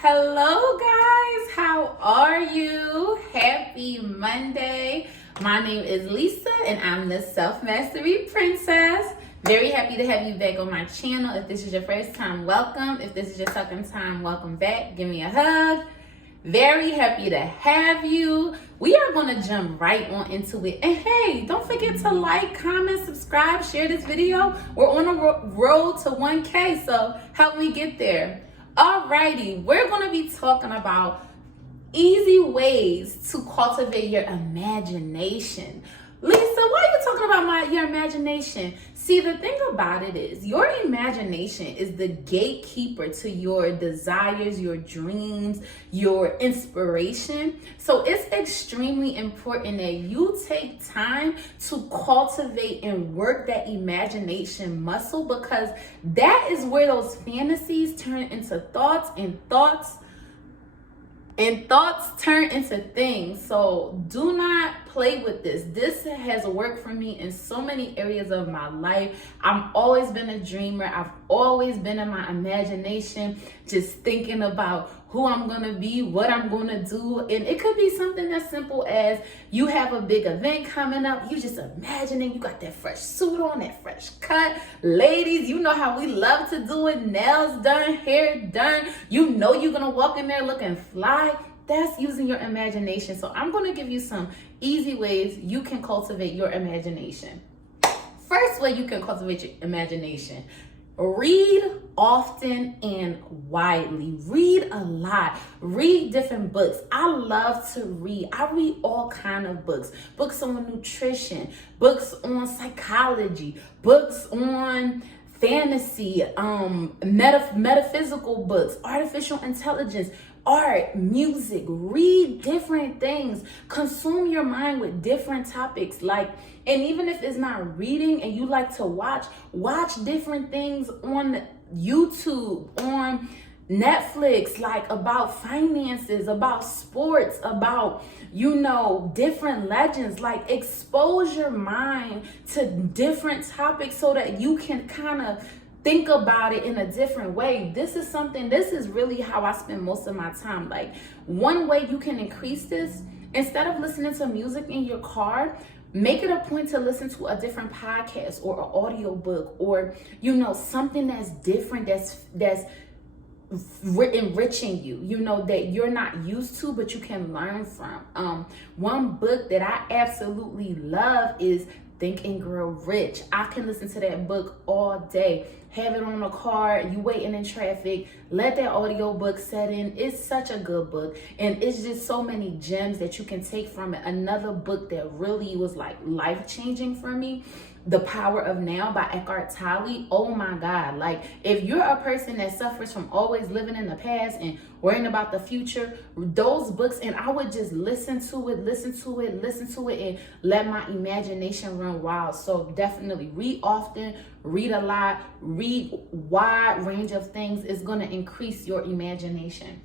Hello guys, how are you? Happy Monday. My name is Lisa and I'm the Self-Mastery Princess. Very happy to have you back on my channel. If this is your first time, welcome. If this is your second time, welcome back. Give me a hug. Very happy to have you. We are going to jump right on into it. And hey, don't forget to like, comment, subscribe, share this video. We're on a road to 1K, so help me get there. Alrighty, we're going to be talking about easy ways to cultivate your imagination. Lisa, why are you talking about your imagination? See, the thing about it is your imagination is the gatekeeper to your desires, your dreams, your inspiration. So it's extremely important that you take time to cultivate and work that imagination muscle, because that is where those fantasies turn into thoughts, and thoughts turn into things. So do not play with this. This has worked for me in so many areas of my life. I've always been a dreamer. I've always been in my imagination, just thinking about who I'm going to be, what I'm going to do. And it could be something as simple as you have a big event coming up. You just imagining you got that fresh suit on, that fresh cut. Ladies, you know how we love to do it. Nails done, hair done. You know you're going to walk in there looking fly. That's using your imagination. So I'm going to give you some easy ways you can cultivate your imagination. First way you can cultivate your imagination: read often and widely. Read a lot. Read different books. I love to read. I read all kinds of books. Books on nutrition, books on psychology, books on fantasy, metaphysical books, artificial intelligence, art, music. Read different things. Consume your mind with different topics. And even if it's not reading and you like to watch different things on YouTube, on Netflix, like about finances, about sports, about, different legends. Like, expose your mind to different topics so that you can kind of think about it in a different way. This is really how I spend most of my time. Like, one way you can increase this: instead of listening to music in your car, make it a point to listen to a different podcast or an audio book, or something that's different, that's enriching you, that you're not used to, but you can learn from. One book that I absolutely love is Think and Grow Rich. I can listen to that book all day. Have it on the car, you waiting in traffic, let that audio book set in. It's such a good book, and it's just so many gems that you can take from it. Another book that really was like life-changing for me, The Power of Now by Eckhart Tolle. Oh my God. Like, if you're a person that suffers from always living in the past and worrying about the future, those books, and I would just listen to it, and let my imagination run wild. So definitely read often, read a lot, read wide range of things. Is going to increase your imagination.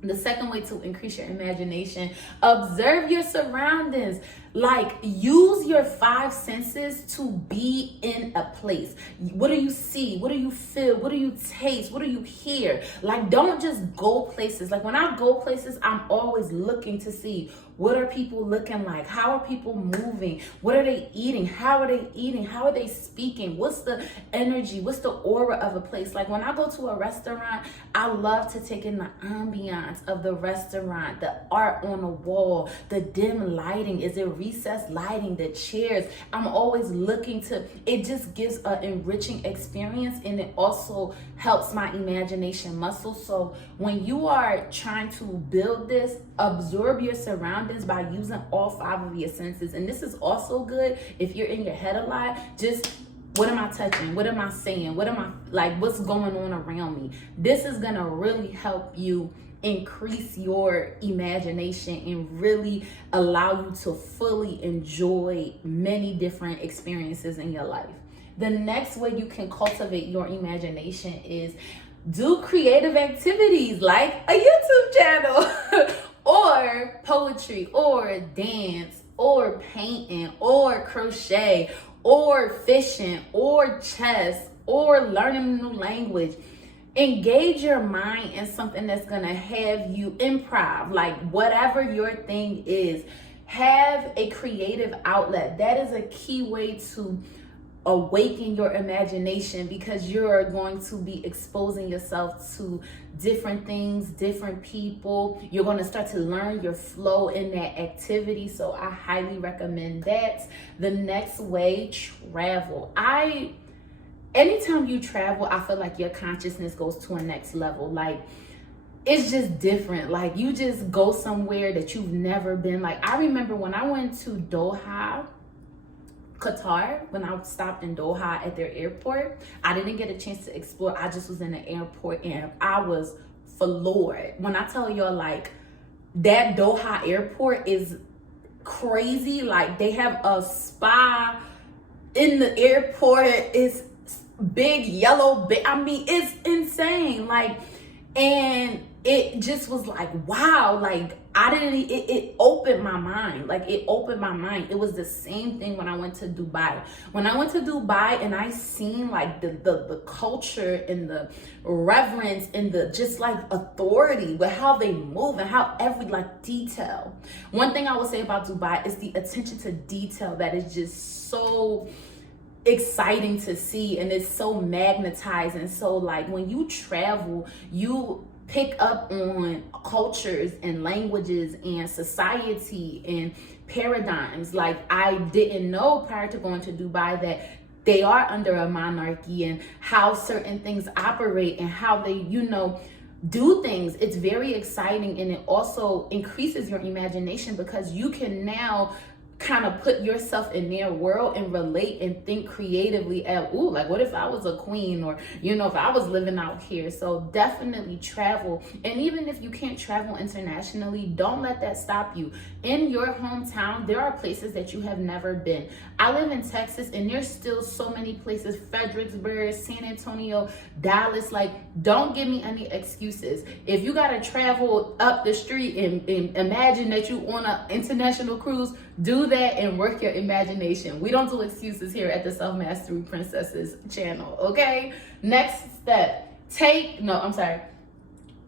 The second way to increase your imagination: observe your surroundings. Like, use your 5 senses to be in a place. What do you see? What do you feel? What do you taste? What do you hear? Like, don't just go places. Like, when I go places, I'm always looking to see, what are people looking like? How are people moving? What are they eating? How are they eating? How are they speaking? What's the energy? What's the aura of a place? Like, when I go to a restaurant, I love to take in the ambiance of the restaurant, the art on the wall, the dim lighting. Is it recessed lighting? The chairs. I'm always looking to, it just gives an enriching experience, and it also helps my imagination muscle. So when you are trying to build this, absorb your surroundings by using all 5 of your senses. And this is also good if you're in your head a lot. Just, what am I touching? What am I saying? What's going on around me? This is gonna really help you increase your imagination and really allow you to fully enjoy many different experiences in your life. The next way you can cultivate your imagination is do creative activities like a YouTube channel or poetry or dance or painting or crochet or fishing or chess or learning a new language. engage your mind in something that's going to have you improv, like whatever your thing is. Have a creative outlet. That is a key way to awaken your imagination, because you're going to be exposing yourself to different things, different people. You're going to start to learn your flow in that activity. So I highly recommend that. The next way, travel. Anytime you travel, I feel like your consciousness goes to a next level. Like, it's just different. Like, you just go somewhere that you've never been. Like, I remember when I went to Doha, Qatar, when I stopped in Doha at their airport, I didn't get a chance to explore. I just was in the airport and I was floored. When I tell y'all, like, that Doha airport is crazy. Like, they have a spa in the airport. It's big yellow, I mean, it's insane. Like, and it just was like, wow, like, it opened my mind. Like, it opened my mind. It was the same thing when I went to Dubai. When I went to Dubai and I seen like the culture and the reverence and the just like authority with how they move and how every like detail. One thing I would say about Dubai is the attention to detail that is just so exciting to see, and it's so magnetizing. So like, when you travel, you pick up on cultures and languages and society and paradigms. Like, I didn't know prior to going to Dubai that they are under a monarchy and how certain things operate and how they, do things. It's very exciting, and it also increases your imagination because you can now kind of put yourself in their world and relate and think creatively at, like, what if I was a queen, or if I was living out here. So definitely travel. And even if you can't travel internationally, don't let that stop you. In your hometown, there are places that you have never been. I live in Texas, and there's still so many places: Fredericksburg, San Antonio, Dallas. Like, don't give me any excuses. If you gotta travel up the street and imagine that you on an international cruise, do that and work your imagination. We don't do excuses here at the Self Mastery Princesses channel, okay? Next step,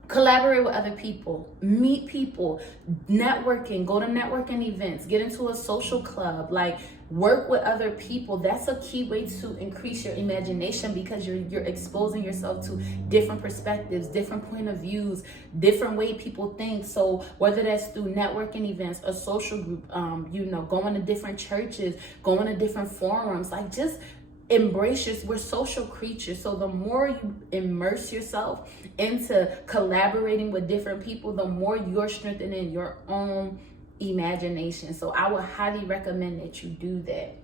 collaborate with other people, meet people, networking, go to networking events, get into a social club, like, work with other people. That's a key way to increase your imagination, because you're exposing yourself to different perspectives, different point of views, different way people think. So whether that's through networking events, a social group, going to different churches, going to different forums, like, just embrace we're social creatures. So the more you immerse yourself into collaborating with different people, the more you're strengthening your own imagination. So I would highly recommend that you do that.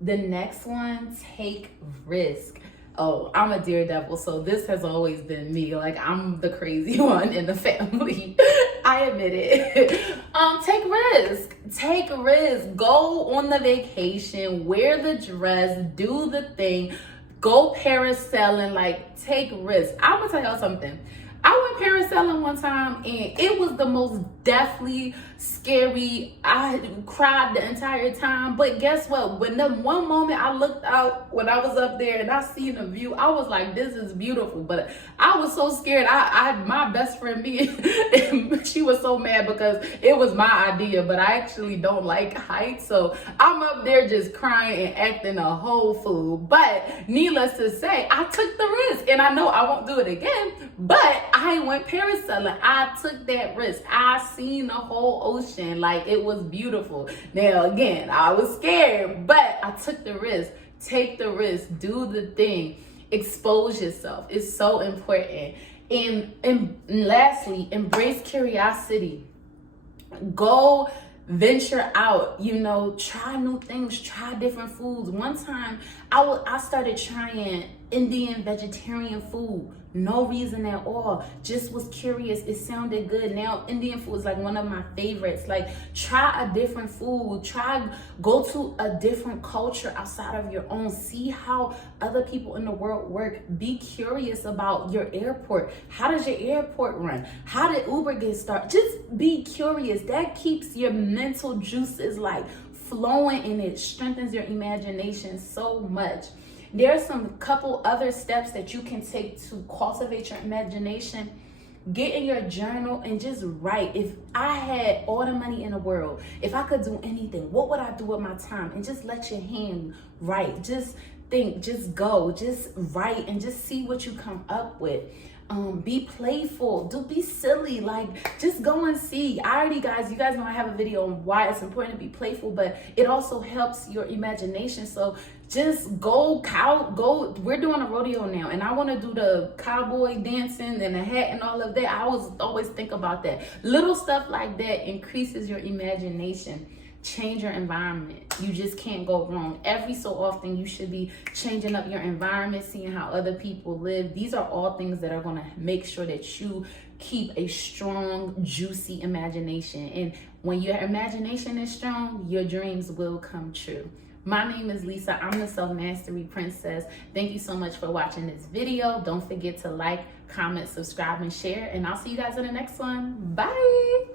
The next one, take risk. Oh, I'm a daredevil, so this has always been me. Like, I'm the crazy one in the family. I admit it. Take risk. Go on the vacation, wear the dress, do the thing, go parasailing. Like, take risk. I'm gonna tell y'all something. I went parasailing one time, and it was the most deathly scary. I cried the entire time. But guess what? When the one moment I looked out when I was up there and I seen the view, I was like, this is beautiful. But I was so scared. My best friend, me, she was so mad because it was my idea, but I actually don't like heights. So I'm up there just crying and acting a whole fool. But needless to say, I took the risk, and I know I won't do it again, but I went parasailing. I took that risk. I seen the whole ocean. Like, it was beautiful. Now, again, I was scared, but I took the risk. Take the risk. Do the thing. Expose yourself. It's so important. And lastly, embrace curiosity. Go venture out, try new things, try different foods. One time I started trying Indian vegetarian food. No reason at all. Just was curious. It sounded good. Now Indian food is like one of my favorites. Like, try a different food. Go to a different culture outside of your own. See how other people in the world work. Be curious about your airport. How does your airport run? How did Uber get started? Just be curious. That keeps your mental juices like flowing, and it strengthens your imagination so much. There are some couple other steps that you can take to cultivate your imagination. Get in your journal and just write. If I had all the money in the world, if I could do anything, what would I do with my time? And just let your hand write. Just think, just go, just write, and just see what you come up with. Be playful, be silly, like just go and see. You guys know I have a video on why it's important to be playful, but it also helps your imagination. So just go. We're doing a rodeo now, and I want to do the cowboy dancing and the hat and all of that. I always think about that. Little stuff like that increases your imagination. Change your environment. You just can't go wrong. Every so often, you should be changing up your environment, seeing how other people live. These are all things that are going to make sure that you keep a strong, juicy imagination. And when your imagination is strong, your dreams will come true. My name is Lisa. I'm the Self-Mastery Princess. Thank you so much for watching this video. Don't forget to like, comment, subscribe, and share. And I'll see you guys in the next one. Bye.